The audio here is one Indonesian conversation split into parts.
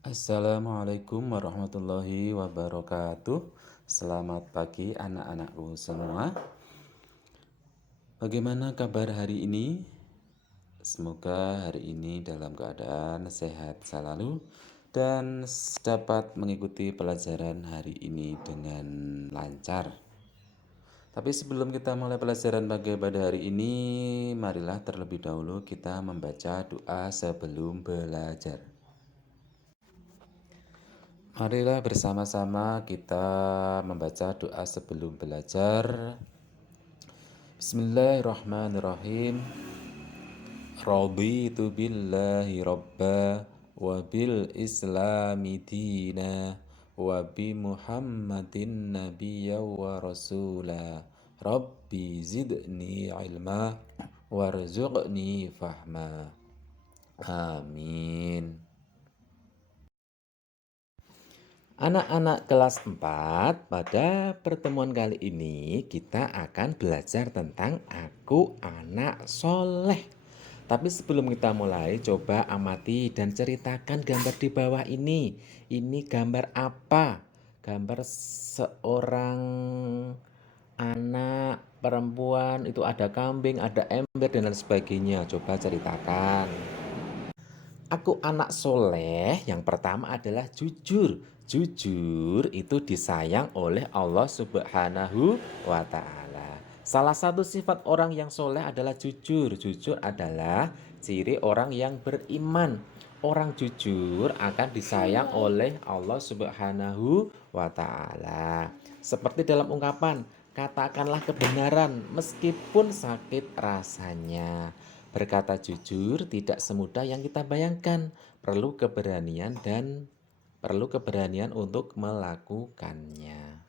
Assalamualaikum warahmatullahi wabarakatuh. Selamat pagi anak-anakku semua. Bagaimana kabar hari ini? Semoga hari ini dalam keadaan sehat selalu dan dapat mengikuti pelajaran hari ini dengan lancar. Tapi sebelum kita mulai pelajaran pada hari ini, marilah terlebih dahulu kita membaca doa sebelum belajar. Marilah bersama-sama kita membaca doa sebelum belajar. Bismillahirrahmanirrahim. Raditu billahi robba wa bil islami dina wa bi muhammadin nabiyya wa rasula. Rabbi zidni ilma warzuqni fahma. Amin. Anak-anak kelas 4, pada pertemuan kali ini kita akan belajar tentang aku anak soleh. Tapi sebelum kita mulai, coba amati dan ceritakan gambar di bawah ini. Ini gambar apa? Gambar seorang anak perempuan, itu ada kambing, ada ember dan lain sebagainya. Coba ceritakan. Aku anak soleh, yang pertama adalah jujur. Jujur itu disayang oleh Allah Subhanahu wa Ta'ala. Salah satu sifat orang yang soleh adalah jujur. Jujur adalah ciri orang yang beriman. Orang jujur akan disayang oleh Allah Subhanahu wa Ta'ala. Seperti dalam ungkapan, katakanlah kebenaran meskipun sakit rasanya. Berkata jujur tidak semudah yang kita bayangkan. Perlu keberanian untuk melakukannya.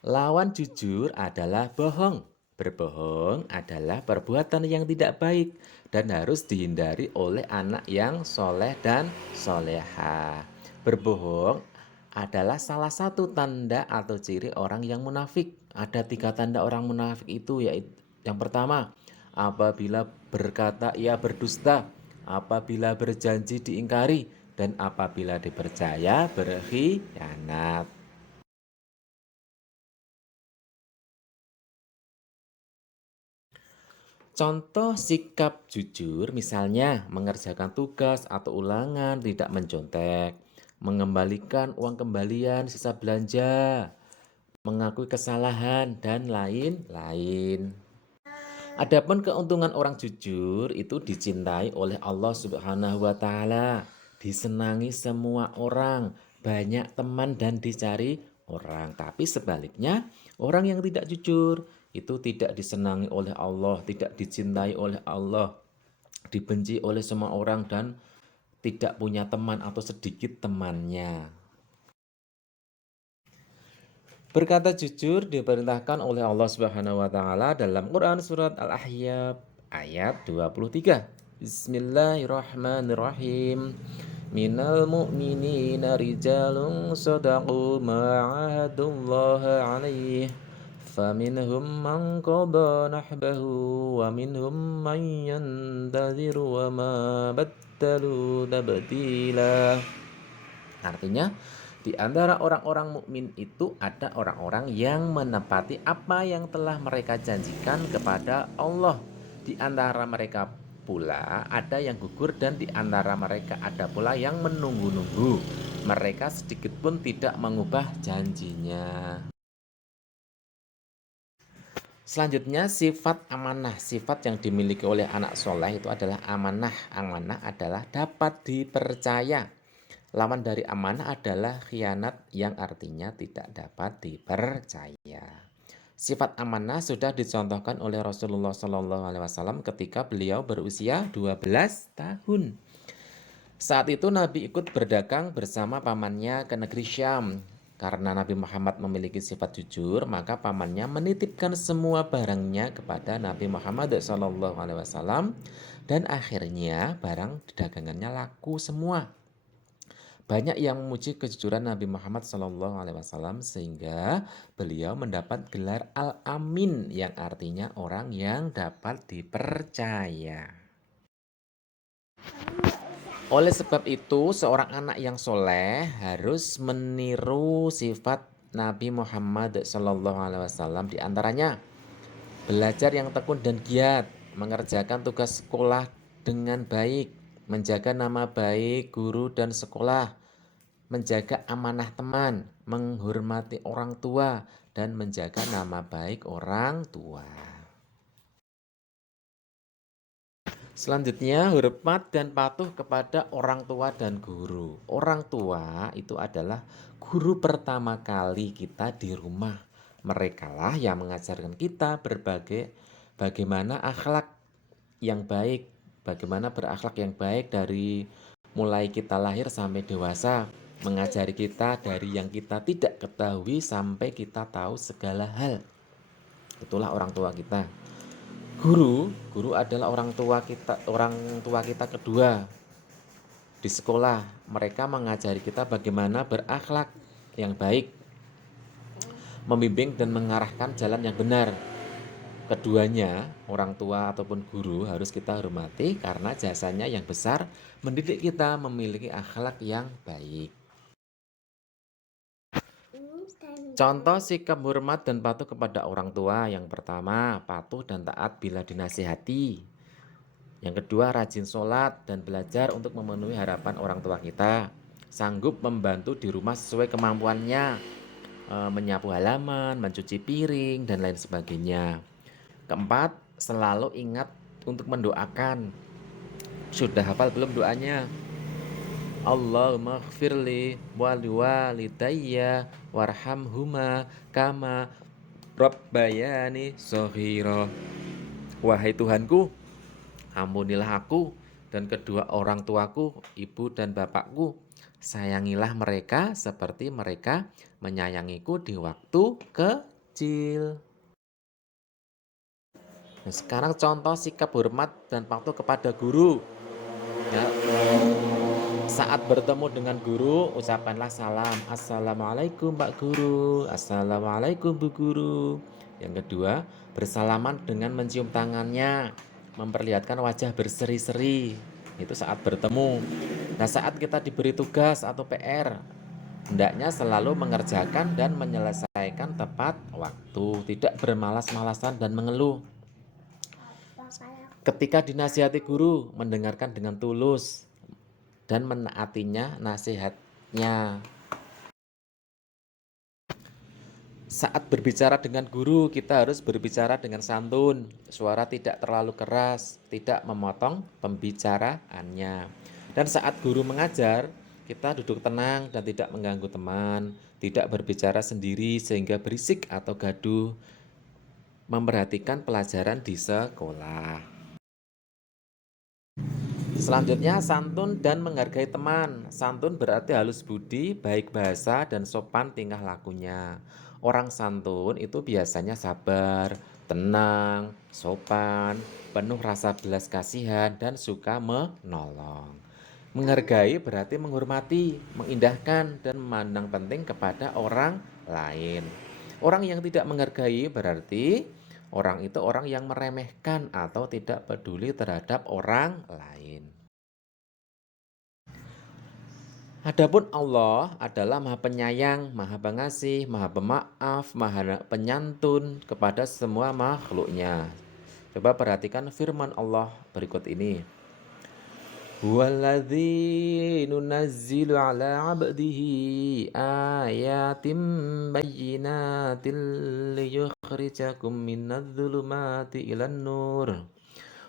Lawan jujur adalah bohong. Berbohong adalah perbuatan yang tidak baik dan harus dihindari oleh anak yang soleh dan soleha. Berbohong adalah salah satu tanda atau ciri orang yang munafik. Ada 3 tanda orang munafik itu, yaitu yang pertama, apabila berkata ia berdusta, apabila berjanji diingkari, dan apabila dipercaya berkhianat. Contoh sikap jujur misalnya mengerjakan tugas atau ulangan, tidak mencontek, mengembalikan uang kembalian sisa belanja, mengakui kesalahan, dan lain-lain. Adapun keuntungan orang jujur itu dicintai oleh Allah Subhanahu wa Ta'ala, disenangi semua orang, banyak teman dan dicari orang. Tapi sebaliknya, orang yang tidak jujur itu tidak disenangi oleh Allah, tidak dicintai oleh Allah, dibenci oleh semua orang dan tidak punya teman atau sedikit temannya. Berkata jujur diperintahkan oleh Allah Subhanahu wa Ta'ala dalam Quran surat Al-Ahzab ayat 23. Bismillahirrahmanirrahim. Minal mu'minina rijalun sadaqu ma'ahadullaha alaih. Faminhum man qada nahbahu wa minhum man yantazir wa ma battalu tabdila. Artinya, di antara orang-orang mukmin itu ada orang-orang yang menepati apa yang telah mereka janjikan kepada Allah. Di antara mereka pula ada yang gugur dan di antara mereka ada pula yang menunggu-nunggu. Mereka sedikit pun tidak mengubah janjinya. Selanjutnya sifat amanah. Sifat yang dimiliki oleh anak soleh itu adalah amanah. Amanah adalah dapat dipercaya. Lawan dari amanah adalah khianat yang artinya tidak dapat dipercaya. Sifat amanah sudah dicontohkan oleh Rasulullah SAW ketika beliau berusia 12 tahun. Saat itu Nabi ikut berdagang bersama pamannya ke negeri Syam. Karena Nabi Muhammad memiliki sifat jujur, maka pamannya menitipkan semua barangnya kepada Nabi Muhammad SAW dan akhirnya barang dagangannya laku semua. Banyak yang memuji kejujuran Nabi Muhammad SAW sehingga beliau mendapat gelar Al-Amin yang artinya orang yang dapat dipercaya. Oleh sebab itu, seorang anak yang soleh harus meniru sifat Nabi Muhammad SAW. Di antaranya, belajar yang tekun dan giat, mengerjakan tugas sekolah dengan baik, menjaga nama baik guru dan sekolah, menjaga amanah teman, menghormati orang tua, dan menjaga nama baik orang tua. Selanjutnya, hormat dan patuh kepada orang tua dan guru. Orang tua itu adalah guru pertama kali kita di rumah. Merekalah yang mengajarkan kita bagaimana akhlak yang baik, bagaimana berakhlak yang baik dari mulai kita lahir sampai dewasa, mengajari kita dari yang kita tidak ketahui sampai kita tahu segala hal. Itulah orang tua kita. Guru adalah orang tua kita kedua di sekolah. Mereka mengajari kita bagaimana berakhlak yang baik, membimbing dan mengarahkan jalan yang benar. Keduanya, orang tua ataupun guru harus kita hormati karena jasanya yang besar mendidik kita memiliki akhlak yang baik. Contoh sikap hormat dan patuh kepada orang tua. Yang pertama, patuh dan taat bila dinasihati. Yang kedua, rajin sholat dan belajar untuk memenuhi harapan orang tua kita. Sanggup membantu di rumah sesuai kemampuannya, menyapu halaman, mencuci piring, dan lain sebagainya. Keempat, selalu ingat untuk mendoakan. Sudah hafal belum doanya? Allahumma gfirli waliwalidayya warhamhuma kama rabbayani shaghira. Wahai Tuhanku, ampunilah aku dan kedua orang tuaku, ibu dan bapakku. Sayangilah mereka seperti mereka menyayangiku di waktu kecil. Nah, sekarang contoh sikap hormat dan patuh kepada guru. Ya. Saat bertemu dengan guru, ucapkanlah salam. Assalamualaikum Pak Guru. Assalamualaikum Bu Guru. Yang kedua, bersalaman dengan mencium tangannya, memperlihatkan wajah berseri-seri. Itu saat bertemu. Nah, saat kita diberi tugas atau PR, hendaknya selalu mengerjakan dan menyelesaikan tepat waktu, tidak bermalas-malasan dan mengeluh. Ketika dinasihati guru, mendengarkan dengan tulus dan menaatinya nasihatnya. Saat berbicara dengan guru, kita harus berbicara dengan santun, suara tidak terlalu keras, tidak memotong pembicaraannya. Dan saat guru mengajar, kita duduk tenang dan tidak mengganggu teman, tidak berbicara sendiri sehingga berisik atau gaduh, memperhatikan pelajaran di sekolah. Selanjutnya, santun dan menghargai teman. Santun berarti halus budi, baik bahasa, dan sopan tingkah lakunya. Orang santun itu biasanya sabar, tenang, sopan, penuh rasa belas kasihan, dan suka menolong. Menghargai berarti menghormati, mengindahkan, dan memandang penting kepada orang lain. Orang yang tidak menghargai berarti orang itu orang yang meremehkan atau tidak peduli terhadap orang lain. Adapun Allah adalah Maha Penyayang, Maha Pengasih, Maha Pemaaf, Maha Penyantun kepada semua makhluknya. Coba perhatikan firman Allah berikut ini. Huwaladzi nunazzilu ala 'abdihi ayatim bayyinatin liyukhrijakum minadh-dhulumati ilan nur.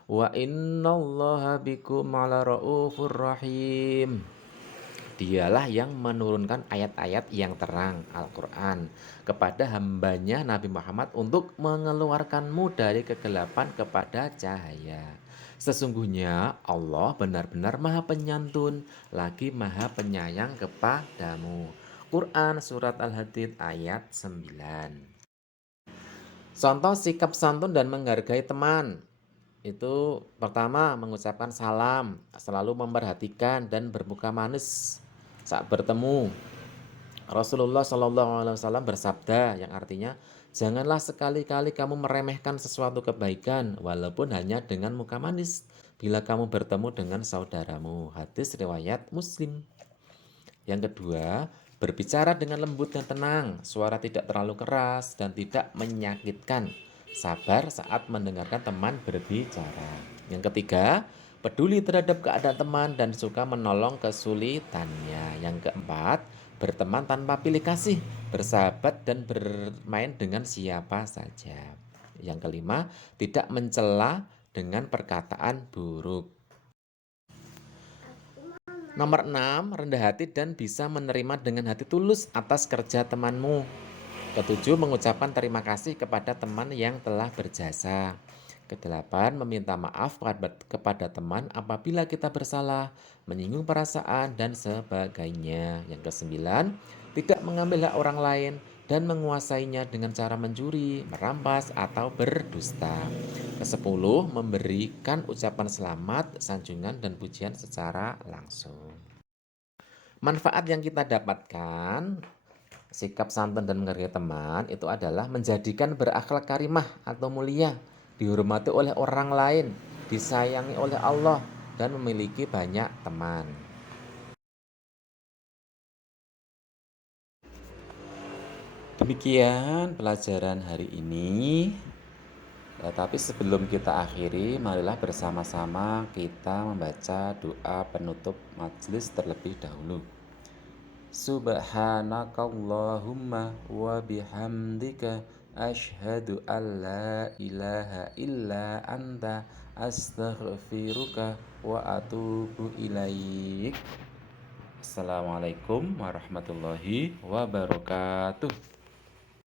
Wa innallaha bikum 'ala raufur rahim. Dialah yang menurunkan ayat-ayat yang terang Al-Quran kepada hambanya Nabi Muhammad untuk mengeluarkanmu dari kegelapan kepada cahaya. Sesungguhnya Allah benar-benar Maha Penyantun lagi Maha Penyayang kepadamu. Quran Surat Al-Hadid ayat 9. Contoh sikap santun dan menghargai teman. Itu pertama, mengucapkan salam, selalu memperhatikan dan bermuka manis saat bertemu. Rasulullah SAW bersabda yang artinya, janganlah sekali-kali kamu meremehkan sesuatu kebaikan walaupun hanya dengan muka manis. bila kamu bertemu dengan saudaramu. Hadis riwayat Muslim. Yang kedua, berbicara dengan lembut dan tenang, suara tidak terlalu keras dan tidak menyakitkan. Sabar saat mendengarkan teman berbicara. Yang ketiga, peduli terhadap keadaan teman dan suka menolong kesulitannya. Yang keempat, berteman tanpa pilih kasih, bersahabat dan bermain dengan siapa saja. Yang kelima, tidak mencela dengan perkataan buruk. Nomor 6, rendah hati dan bisa menerima dengan hati tulus atas kerja temanmu. Ketujuh, mengucapkan terima kasih kepada teman yang telah berjasa. Kedelapan, meminta maaf kepada teman apabila kita bersalah, menyinggung perasaan, dan sebagainya. Yang kesembilan, tidak mengambil hak orang lain dan menguasainya dengan cara mencuri, merampas, atau berdusta. Kesepuluh, memberikan ucapan selamat, sanjungan, dan pujian secara langsung. Manfaat yang kita dapatkan, sikap santun dan menghargai teman itu adalah menjadikan berakhlak karimah atau mulia, dihormati oleh orang lain, disayangi oleh Allah, dan memiliki banyak teman. Demikian pelajaran hari ini. Tapi sebelum kita akhiri, marilah bersama-sama kita membaca doa penutup majelis terlebih dahulu. Subhanakallahumma wa bihamdika asyhadu an la ilaha illa anta astaghfiruka wa atubu ilaik. Assalamualaikum warahmatullahi wabarakatuh.